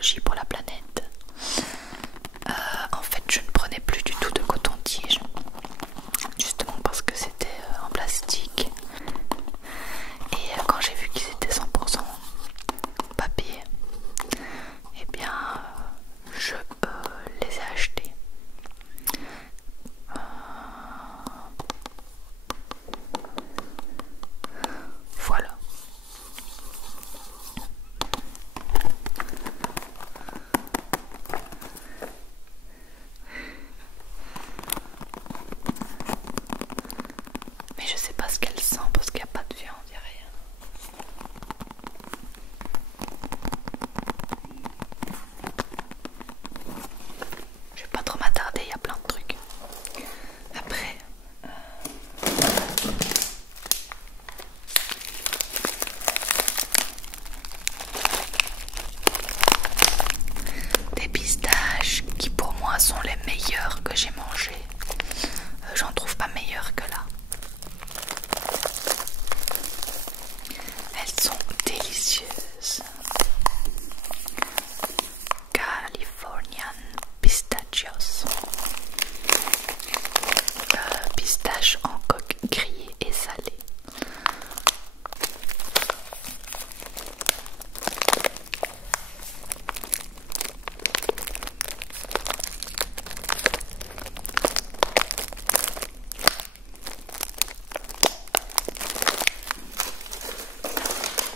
l'écologie, pour la planète. En fait, je ne prenais plus du tout de coton-tige, justement parce que c'était en plastique. Et quand j'ai vu qu'ils étaient 100% papier, eh bien je les ai achetés. Voilà. Mais je sais pas ce qu'elle sent parce qu'il n'y a pas de viande, il n'y a rien. Je vais pas trop m'attarder, il y a plein de trucs. Après, des pistaches qui pour moi sont les meilleures que j'ai mangées. J'en trouve pas meilleures que là. Elles sont délicieuses. Californian Pistachios. Pistache en coque grillée et salée.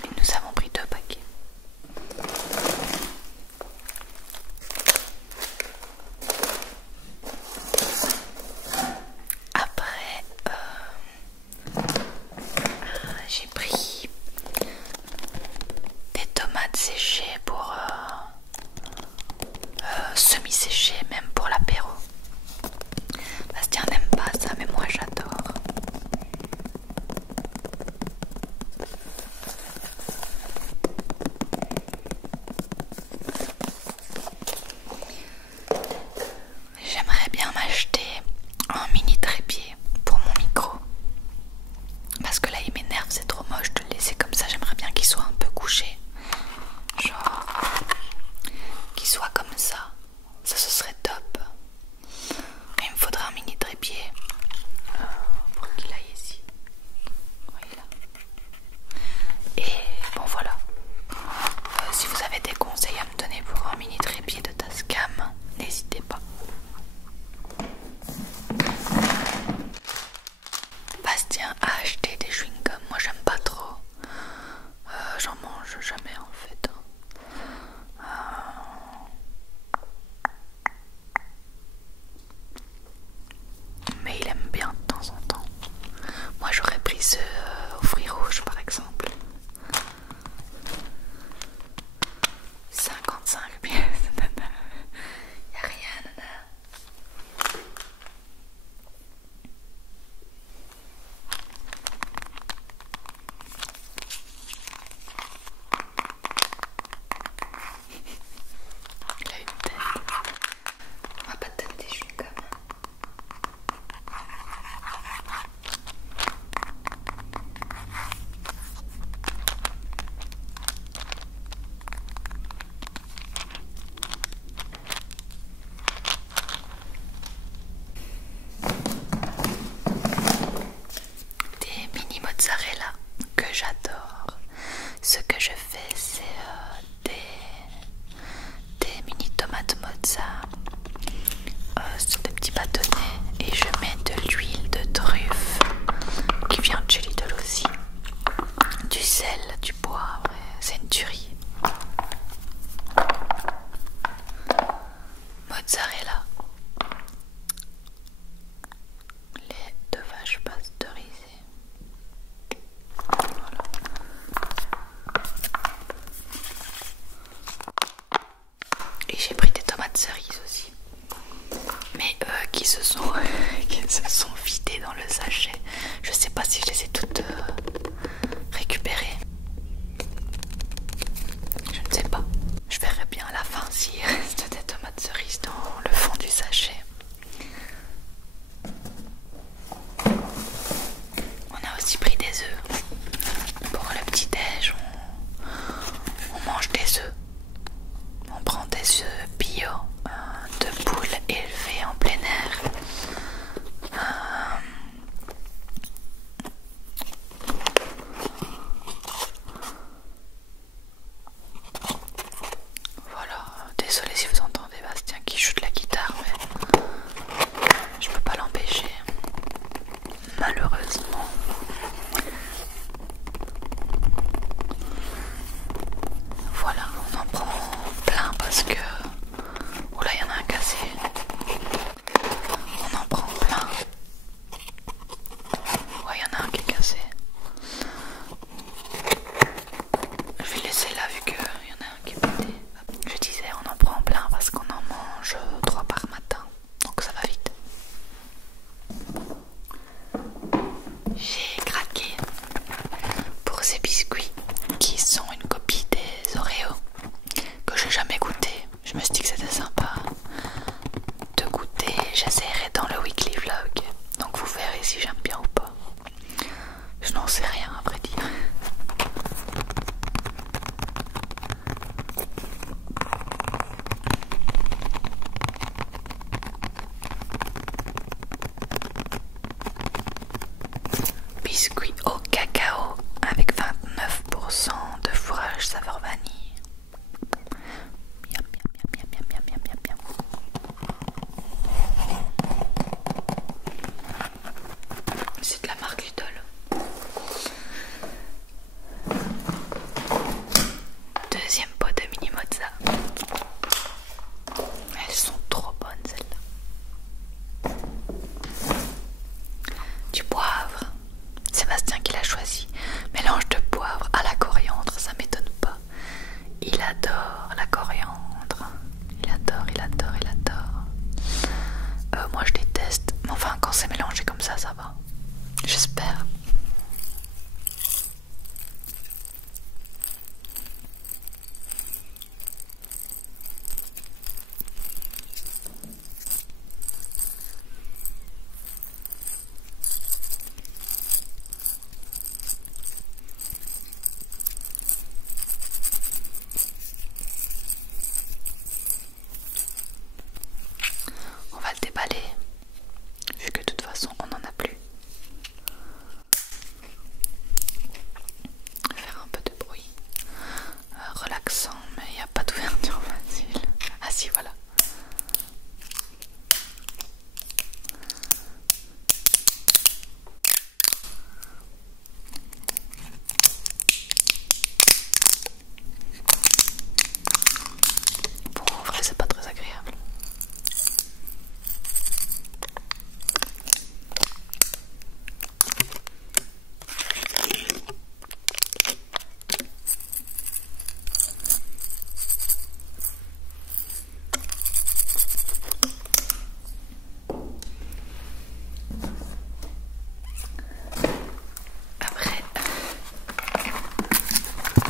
Et nous avons pris 2 paquets. Après, j'ai pris des tomates séchées pour semi-séchées, même pour l'apéro. Bastien n'aime pas ça, mais moi j'adore. J'aimerais bien m'acheter un mini trépied pour mon micro. Parce que là il m'énerve, c'est trop moche de le laisser comme ça. J'aimerais bien qu'il soit un peu couché. Genre, qu'il soit comme ça. Ça, ce serait top. Mais il me faudra un mini trépied pour qu'il aille ici. Voilà. Et bon voilà. Si vous avez des conseils à me donner pour un mini trépied de Tascam, n'hésitez pas. Bastien a acheté des chewing-gums. Moi j'aime pas trop. J'en mange jamais en fait. Mais il aime bien de temps en temps. Moi j'aurais pris ceux aux fruits rouges par exemple. 55 pièces. Y'a rien, nana. Il a une tête. On va pas te donner des chewing-gums. Des mini mozzarella que j'adore. Ce que je fais, c'est des mini tomates mozza sur des petits bâtonnets et je mets de l'huile de truffe qui vient de chez Lidl aussi, du sel, du poivre, c'est une tuerie. Mozzarella, lait de vache pasteurisé. Voilà. Et j'ai pris des tomates cerises aussi, mais qui se sont vidées dans le sachet. Je sais pas si je les ai toutes récupérées. Je ne sais pas. Je verrai bien à la fin s'il reste des tomates cerises dans le fond du sachet. On a aussi pris des œufs. Pour le petit déj, on mange des œufs. On prend des œufs bio de poules élevées en plein air. Voilà, désolée si vous entendez Bastien qui joue de la guitare, mais je peux pas l'empêcher, malheureusement. Voilà, on en prend plein parce que... Oula, il y en a un cassé. On en prend plein. Ouais, il y en a un qui est cassé. Je vais laisser là vu qu'il y en a un qui est pété. Je disais, on en prend plein parce qu'on en mange 3 par matin. Donc ça va vite. J'ai craqué pour ces biscuits qui sont une copie des Oreos que j'ai jamais goûté. Je me suis dit que c'était sympa de goûter. J'essaierai dans le weekly vlog. Donc vous verrez si j'aime bien ou pas. Je n'en sais rien à vrai dire. Biscuit au cacao avec 29% de fourrage saveur vanille. Miam, miam, miam, miam, miam, miam, miam, miam. C'est de la marque Lidl. Deuxième pot de mini mozza. Elles sont trop bonnes celles-là. Du poivre. Sébastien qui l'a choisi. Mélange de poivre à la coriandre, ça m'étonne pas. Il adore la coriandre. Il adore, il adore, il adore. Moi je déteste. Mais enfin quand c'est mélangé comme ça va. J'espère. On va le déballer, vu que de toute façon on n'en a plus. Faire un peu de bruit relaxant, mais il n'y a pas d'ouverture facile. Ah si, voilà. Bon, en vrai c'est pas très agréable. Après,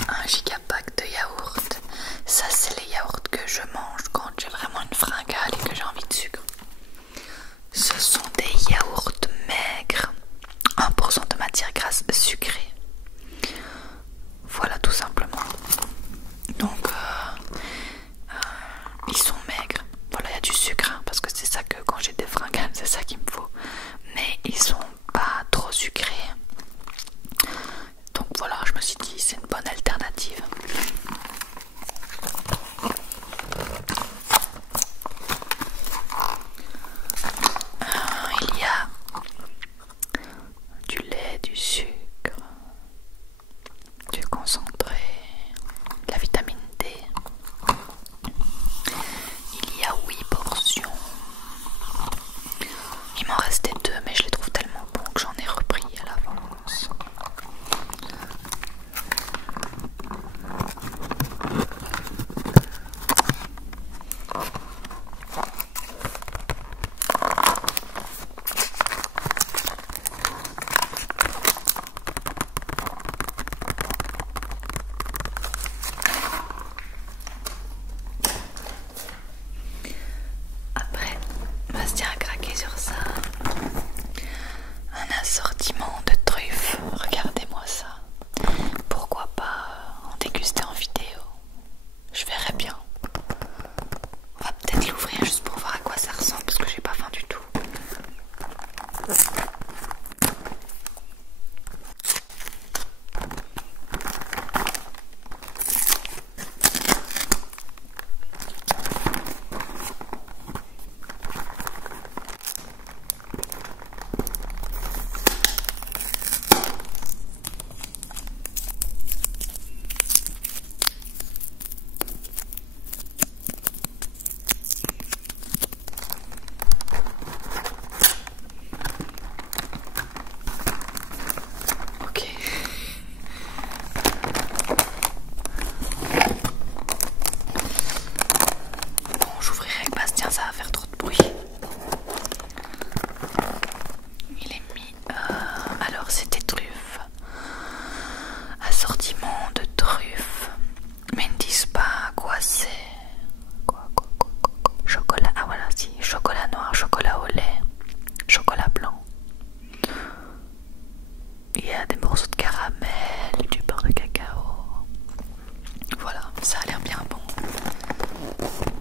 un gigapack de yaourt. Ça c'est les yaourts que je mange quand j'ai vraiment une fringale et que j'ai envie de sucre. Ce sont des yaourts maigres, 1% de matière grasse sucrée. Voilà tout simplement. Donc ils sont maigres. Voilà, il y a du sucre hein, parce que c'est ça que quand j'ai des fringales, c'est ça qu'il me faut. Mais ils sont pas trop sucrés. Donc voilà, je me suis dit c'est une bonne alternative. Il y a du lait, du sucre, du concentré, de la vitamine D,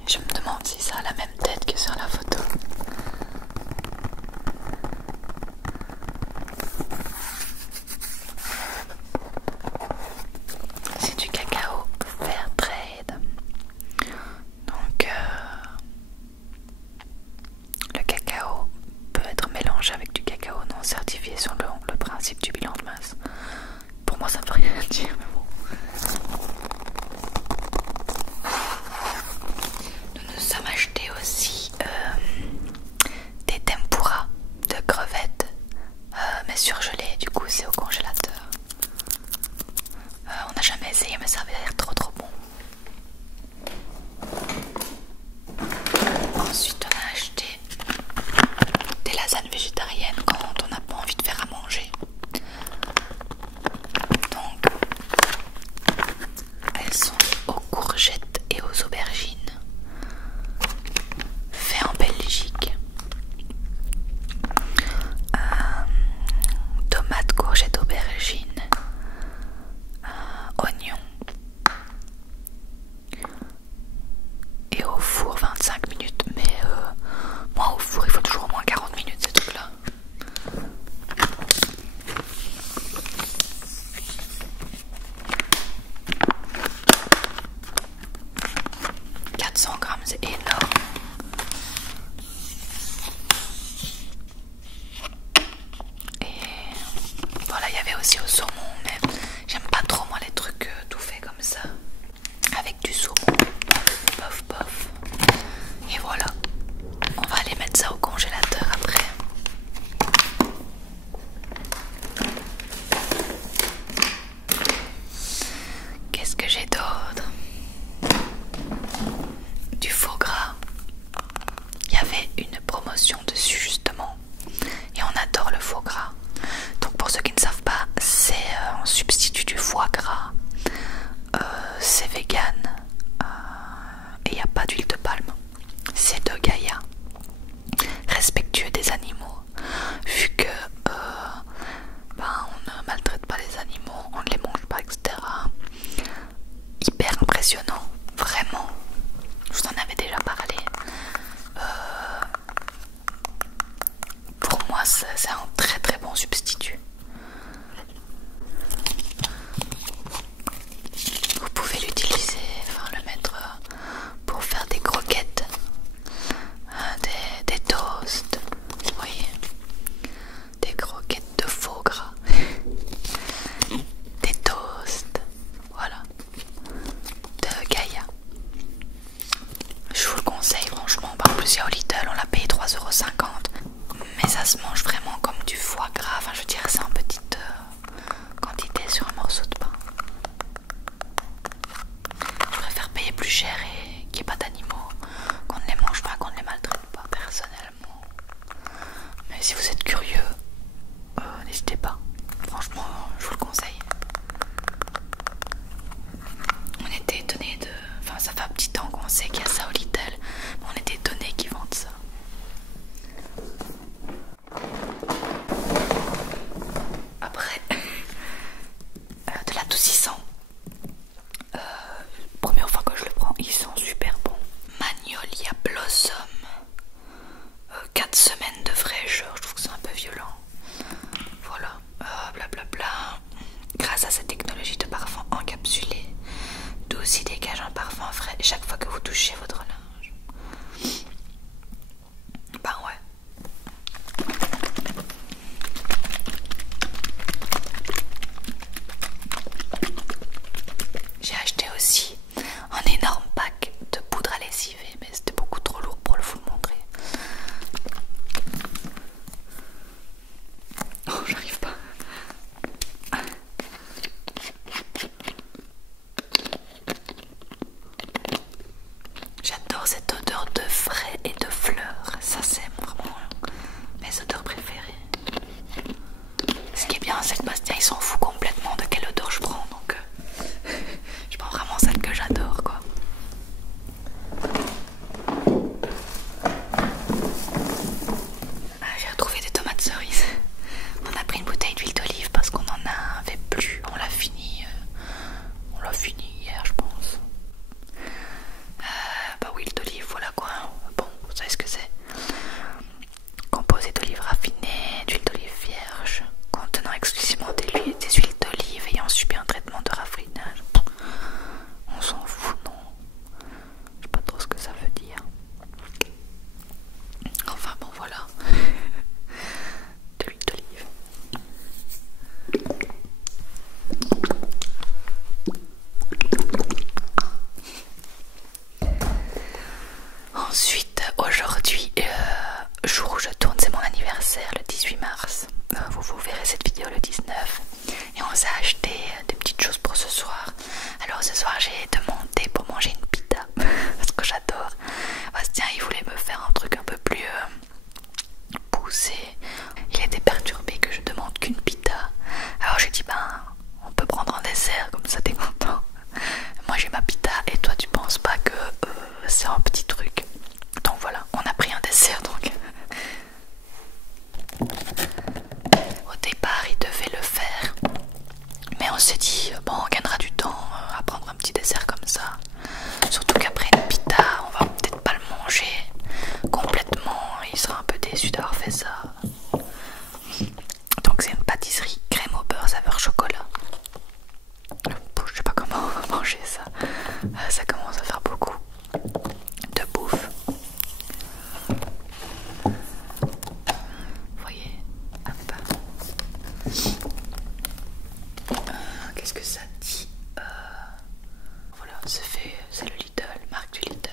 Je me demande si ça a la même tête que sur la photo. C'est du cacao fair trade. Donc le cacao peut être mélangé avec du cacao non certifié selon le principe du bilan de masse. Pour moi ça ne veut rien dire mais bon. Nous nous sommes achetés aussi des tempura de crevettes mais surgelées, du coup c'est au congélateur. On n'a jamais essayé mais ça avait l'air trop bon. Ensuite on a acheté des lasagnes végétariennes quand on n'a pas envie de faire à manger. Donc elles sont aux courgettes et aux aubergines, fait en Belgique. Tomates, courgettes, aubergines, oignons et au four 25 minutes. Mais moi au four il faut toujours au moins 40 minutes ces trucs là. « 400 grammes, c'est énorme. Et voilà, il y avait aussi au saumon, mais j'aime pas trop moi les trucs tout faits comme ça. Avec du saumon, pof pof. Et voilà, on va aller mettre ça au congélateur après. Qu'est-ce que j'ai d'autre? Du faux gras. Il y avait une promotion dessus justement. Et on adore le faux gras. Donc pour ceux qui ne savent pas, c'est un substitut du foie gras. C'est vegan. Et il n'y a pas d'huile de palme. C'est de Gaïa. Respectueux des animaux. Vu que on ne maltraite pas les animaux, on ne les mange pas, etc. Hyper impressionnant. Vraiment. Je vous en avais déjà parlé. Pour moi c'est un très bon substitut. Vous pouvez l'utiliser, enfin le mettre pour faire des croquettes, des toasts, vous voyez, des croquettes de faux gras, des toasts, voilà, de Gaïa. Je vous le conseille franchement. En plus il y a au Lidl, on l'a payé 3,50 €. Mais ça se mange vraiment comme du foie gras. Enfin je veux dire c'est en petite quantité sur un morceau de pain. Je préfère payer plus cher et qu'il n'y ait pas d'animaux, qu'on ne les mange pas, qu'on ne les maltraite pas personnellement. Mais si vous êtes curieux, n'hésitez pas. Franchement je vous le conseille. On était étonnés de... Enfin ça fait un petit temps qu'on sait qu'il y a ça au Lidl, mais on était étonnés qu'ils vendent ça. c'est un petit truc. Donc voilà, on a pris un dessert donc. Au départ, il devait le faire, mais on s'est dit bon, on gagnera du temps à prendre un petit dessert comme ça. Surtout qu'après une pita, on va peut-être pas le manger complètement. Il sera un peu déçu d'avoir fait ça. Donc c'est une pâtisserie crème au beurre saveur chocolat. Je sais pas comment manger ça. Ça commence à faire beaucoup de bouffe. Vous voyez, hop. Qu'est-ce que ça dit? Voilà, c'est le Lidl, marque du Lidl.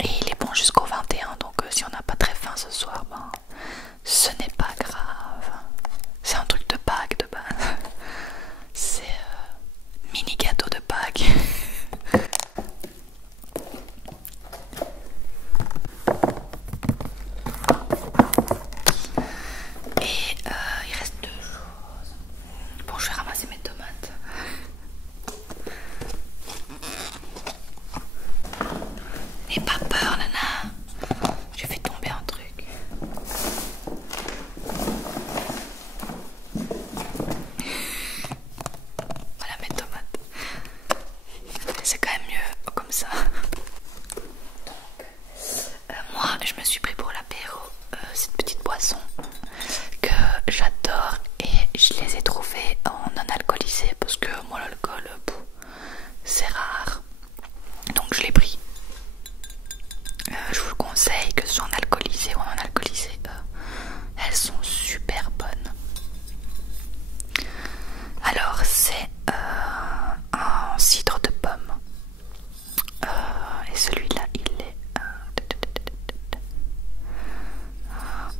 Et il est bon jusqu'au 21, donc si on n'a pas très faim ce soir, ben ce n'est pas grave. C'est un truc de Pâques de base. C'est mini gâteau de Pâques. Et il reste deux choses. Bon, je vais ramasser mes tomates. N'aie pas peur, Nana. J'ai fait tomber un truc. Voilà mes tomates. C'est quand même mieux comme ça. Donc, moi, je me suis pris pour l'apéro cette petite boisson que j'adore et je les ai trouvées en non alcoolisé parce que moi l'alcool, c'est rare. Donc je l'ai pris. Je vous le conseille, que ce soit en alcoolisé ou en non alcoolisé, elles sont super bonnes. Alors c'est un cidre de pomme et celui-là il est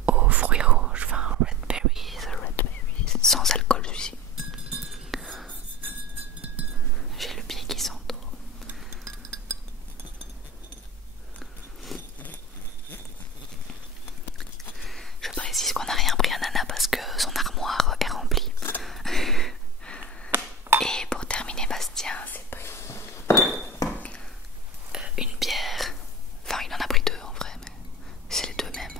aux fruits rouges, enfin red berries, sans alcool aussi. J'ai le pied qui sent trop. Je précise qu'on n'a rien pris à Nana parce que son armoire est remplie. Et pour terminer, Bastien s'est pris une bière. Enfin, il en a pris deux en vrai, mais c'est les deux mêmes.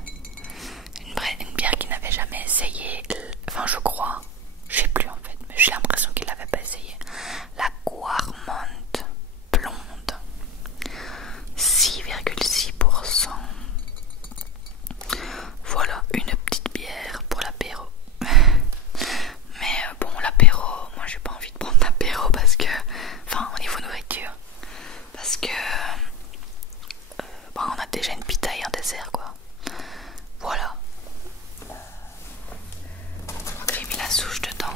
Une bière qu'il n'avait jamais essayé. Enfin, je crois. Je sais plus en fait, mais j'ai l'impression qu'il l'avait pas essayé. La Quarmont blonde. 6,6%. Voilà, une petite bière pour l'apéro. Mais bon, l'apéro, moi j'ai pas envie de prendre l'apéro parce que, enfin, au niveau nourriture, parce que on a déjà une pita et un dessert quoi. Voilà. On a mis la souche dedans.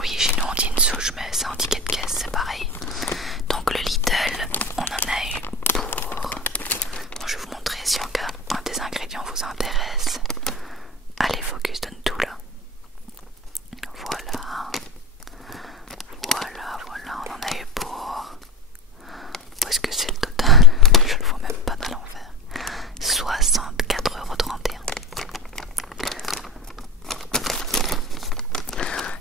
Oui, chez nous on dit une souche, mais c'est un ticket de caisse, c'est pareil. Donc le Lidl, on en a eu pour... Bon, je vais vous montrer si un des ingrédients vous intéresse. Allez, focus, donne tout là. Voilà. Voilà, on en a eu pour... Où est-ce que c'est le total? Je le vois même pas dans l'envers. 64,31 €.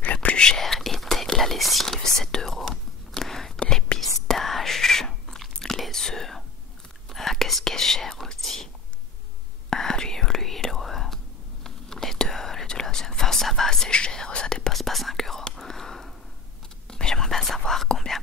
Le plus cher était la lessive, 7 €. Les pistaches, les œufs. Ah, qu'est-ce qui est cher aussi? Ah, l'huile, ouais. Les deux là, enfin ça va, c'est cher, ça dépasse pas 5 €. Mais j'aimerais bien savoir combien